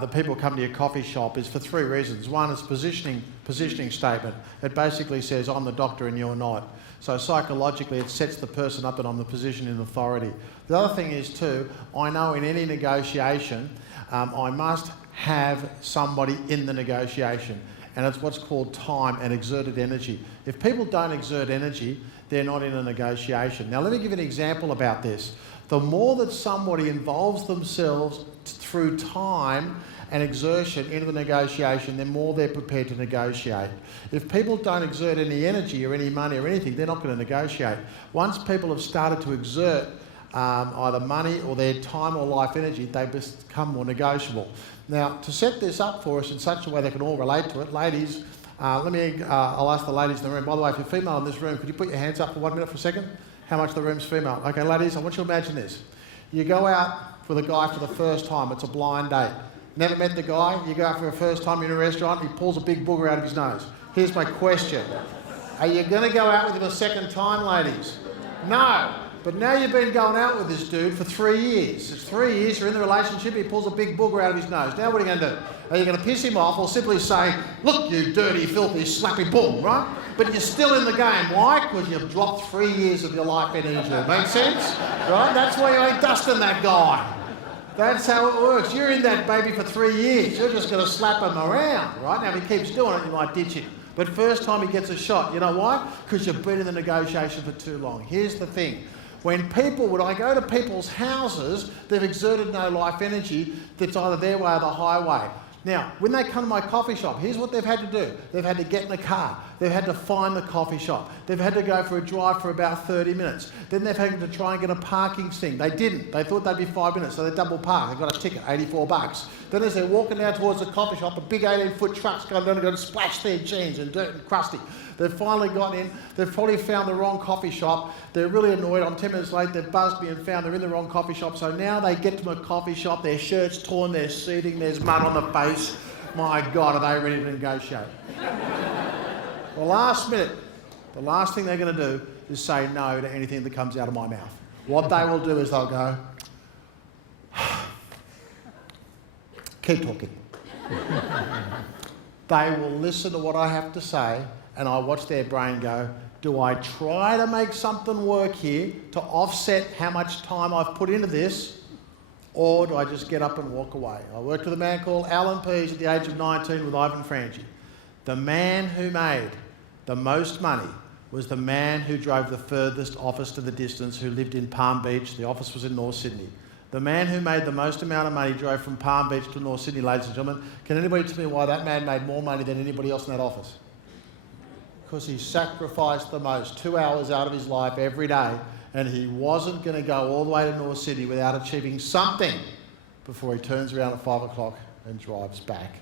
the people come to your coffee shop is for three reasons. One is positioning statement. It basically says, I'm the doctor and you're not. So psychologically, it sets the person up that I'm the position in authority. The other thing is too, I know in any negotiation, I must have somebody in the negotiation. And it's what's called time and exerted energy. If people don't exert energy, they're not in a negotiation. Now, let me give you an example about this. The more that somebody involves themselves through time and exertion into the negotiation, the more they're prepared to negotiate. If people don't exert any energy or any money or anything, they're not going to negotiate. Once people have started to exert either money or their time or life energy, they become more negotiable. Now, to set this up for us in such a way they can all relate to it, ladies, I'll ask the ladies in the room. By the way, if you're female in this room, could you put your hands up for 1 minute for a second? How much of the room's female? Okay, ladies, I want you to imagine this. You go out with a guy for the first time. It's a blind date. Never met the guy. You go out for the first time in a restaurant. He pulls a big booger out of his nose. Here's my question. Are you going to go out with him a second time, ladies? No. But now you've been going out with this dude for 3 years. It's 3 years, you're in the relationship, he pulls a big booger out of his nose. Now what are you going to do? Are you going to piss him off or simply say, look, you dirty, filthy, slappy bull, right? But you're still in the game. Why? Because you've dropped 3 years of your life energy. Make sense? Right? That's why you ain't dusting that guy. That's how it works. You're in that baby for 3 years. You're just going to slap him around, right? Now, if he keeps doing it, you might ditch him. But first time he gets a shot. You know why? Because you've been in the negotiation for too long. Here's the thing. When I go to people's houses, they've exerted no life energy that's either their way or the highway. Now, when they come to my coffee shop, here's what they've had to do. They've had to get in the car. They've had to find the coffee shop. They've had to go for a drive for about 30 minutes. Then they've had to try and get a parking thing. They didn't. They thought they'd be 5 minutes, so they double parked. They got a ticket, $84. Then as they're walking down towards the coffee shop, a big 18-foot truck's going down and going to splash their jeans in dirt and crusty. They've finally got in. They've probably found the wrong coffee shop. They're really annoyed. I'm 10 minutes late. They've buzzed me and found they're in the wrong coffee shop. So now they get to my coffee shop. Their shirt's torn. They're seating. There's mud on the face. My God, are they ready to negotiate? The last minute, the last thing they're going to do is say no to anything that comes out of my mouth. What they will do is they'll go, keep talking. They will listen to what I have to say, and I watch their brain go, do I try to make something work here to offset how much time I've put into this, or do I just get up and walk away? I worked with a man called Alan Pease at the age of 19 with Ivan Frangi. The man who made the most money was the man who drove the furthest office to the distance, who lived in Palm Beach. The office was in North Sydney. The man who made the most amount of money drove from Palm Beach to North Sydney, ladies and gentlemen. Can anybody tell me why that man made more money than anybody else in that office? Because he sacrificed the most, 2 hours out of his life every day, and he wasn't going to go all the way to North Sydney without achieving something before he turns around at 5 o'clock and drives back.